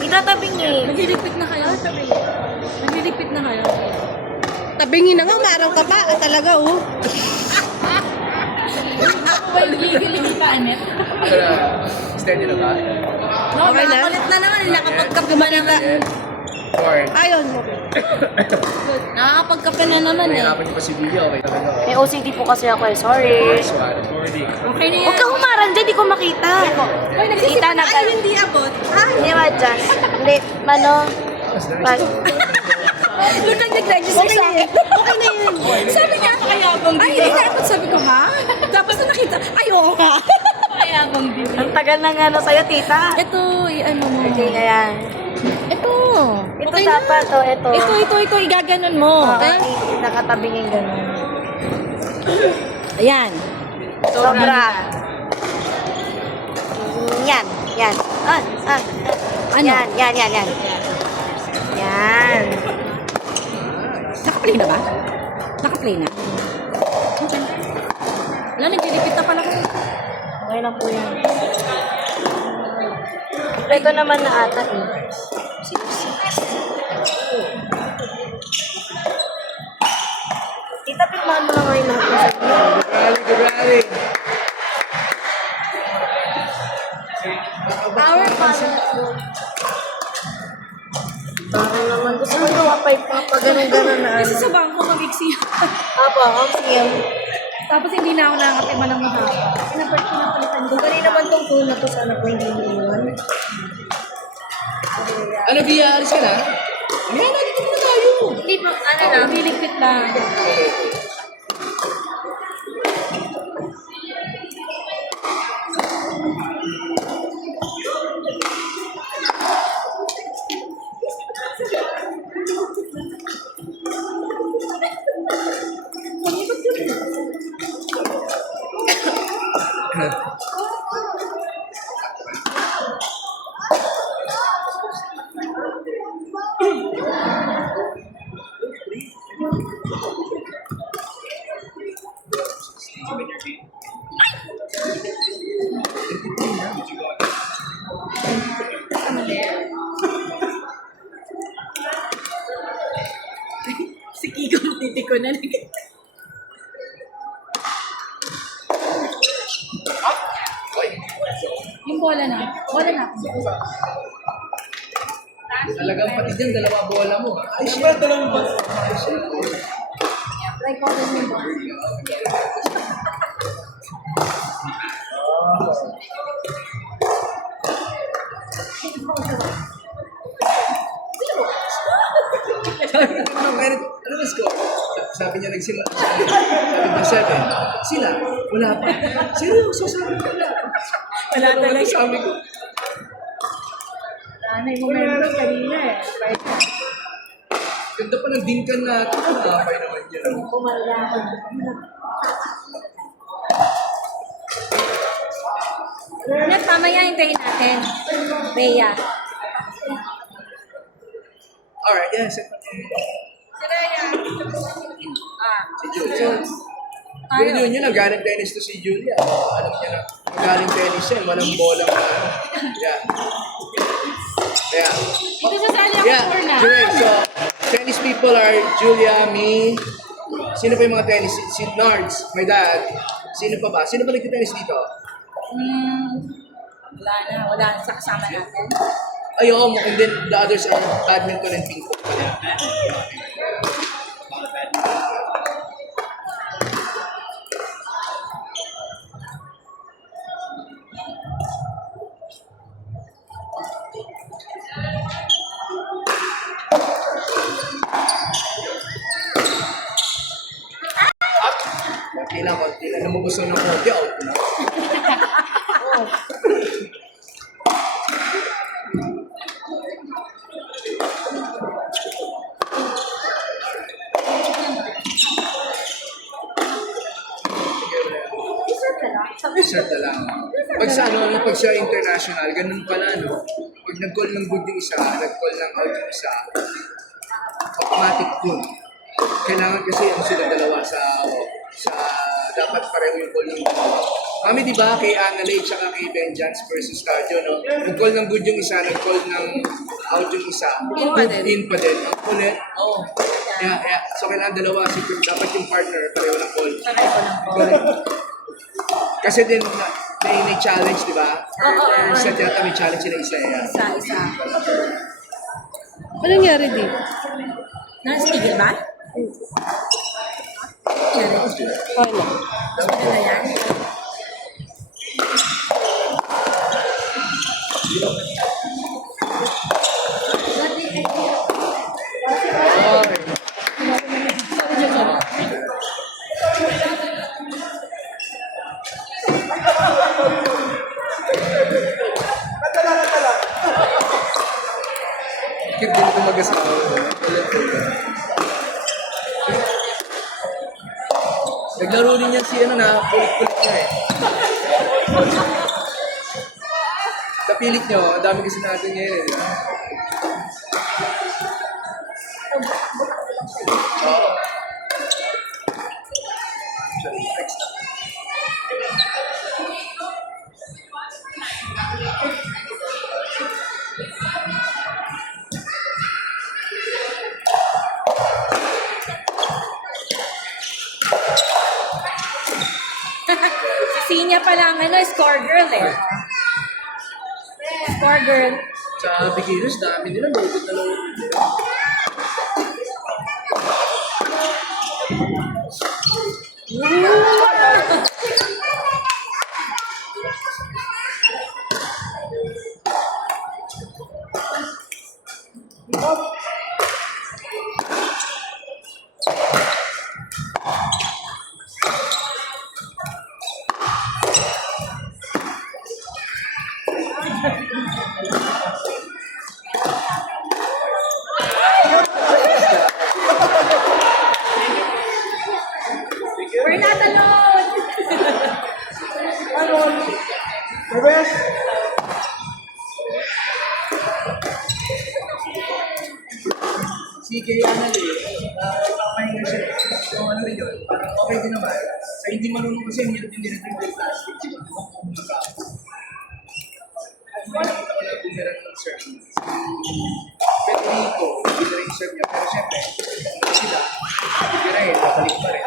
Itatabing eh. Nagliligpit na kayo? Nagliligpit na kayo? Tabingin na nga, marang ka pa. Talaga, oh. Well, gigiling pa, Anet. Steady na ba? No, Okay na? nakapalit na naman. Nakapagkape na naman. Or, Ayun mo. Nakakapagkape na naman eh. nahirapan niyo pa si Billy, okay naman ako. May OCD po kasi ako eh. Sorry. Recording. Okay na yan. Huwag ka humarang dyan, di ko makita. Ay, Kita na Ay, hindi abot. Hindi ba dyan? Hindi, mano. Doon lang nag-register sa akin. Okay na yun. Sabi niya, pakayabang din. Ay, hindi dapat. Sabi ko, ha? Tapos na nakita. Ay, oo nga. Pakayabang din. Ang tagal ng ano sa'yo, tita. Ito, ano mo. Okay na yan. Ito. Ito Okay dapat, na. oh, ito. Ito, igaganon mo. Okay? Nakatabingin gano'n. Ayan. Sobra. Yan. Ano? Yan. Yan. Naka-play na ba? Naka-play na. Okay. Wala, nagdilipit na pala kayo. Okay na po yan. Ito naman na ata eh. Tita, pirmahan mo na ngayon lahat. Rally. Our father. Parang naman. Gusto mo gawa pa ganun-ganun na Kasi ano. sa bangko, mag-iksi. Apo, ang siyam. Tapos hindi na ako nakakapirma ng mukha. Pinapalitan ko. Kung kanina naman tong phone na to, sana po hindi iniwan. Ano, Bia? Alis ka na? Bia, nandito muna tayo. Hindi pa, ano lang, niligpit lang. Si Kiko, titi ko na. Yung bola na. Bola na. Talagang pati dyan, dalawa bola mo. Ay, siya, dalawang bola. Try ko rin yung bola. Ano mas ko? Sabi niya nagsimula. Sabi niya 7. Sila, wala pa. Seryoso, sabi ko wala. Wala talaga. Sabi ko. Ano yung momentum kanina eh. Right. Ganda pa ng dingkan natin. Nakakay naman yan. Kumalaman. Net, mamaya hintayin natin. Rhea. Alright, yes. Si Rhea. Si Julia. Pero yun yun, nagaling tennis to si Julia. Alam niya na, nagaling tennis siya, walang bola pa. Yeah. Yeah. Ito sa sali ako Yeah, for na. correct. So, tennis people are Julia, me. Sino pa yung mga tennis? Si Nards, my dad. Sino pa ba? Sino pa nagtitennis dito? Wala na. Wala sa kasama natin. Ay, oo, and then the others are badminton and ping pong pala. Konti lang. Lumabas lang ng konti, out na. Dessert na lang. Pag sa pag sa international, ganun pala, no? Pag nag-call ng good yung isa, nag-call ng out yung isa, automatic yun. Kailangan kasi sila dalawa sa dapat pareho yung call ng dalawa. Kami di ba kay Annalay tsaka kay Vengeance versus Cardio, no? Nag-call ng good yung isa, nag-call ng out yung isa. In pa din. In pa din. Ang kulit. Oo. Yeah. So kailangan dalawa, dapat yung partner pareho ng call. Sakay ko ng call. Correct. Kasi din, may challenge, di ba? Oo. Isa yata may challenge na isa. Yeah. Isa. Anong nangyari di? Nastigil ba? Yan. Okay na. Mas maganda yan. Cute din ito mag-asawa. Naglaro din yan si kulit-kulit niya eh. Kapilit nyo, ang dami kasi natin ngayon. Oo. Si niya pa lang, score girl eh. Score girl. Sa beginners, dami nila. Loaded na loaded. We're not alone! Si Kay Annalay, papahinga siya. So ano yun, parang okay din naman. Sa hindi marunong kasi, hindi natin yung plastic. At wala ko na bumira ng service. Pero dito, hindi na rin serve niya. Pero syempre, sila, bibirahin, babalik pa rin.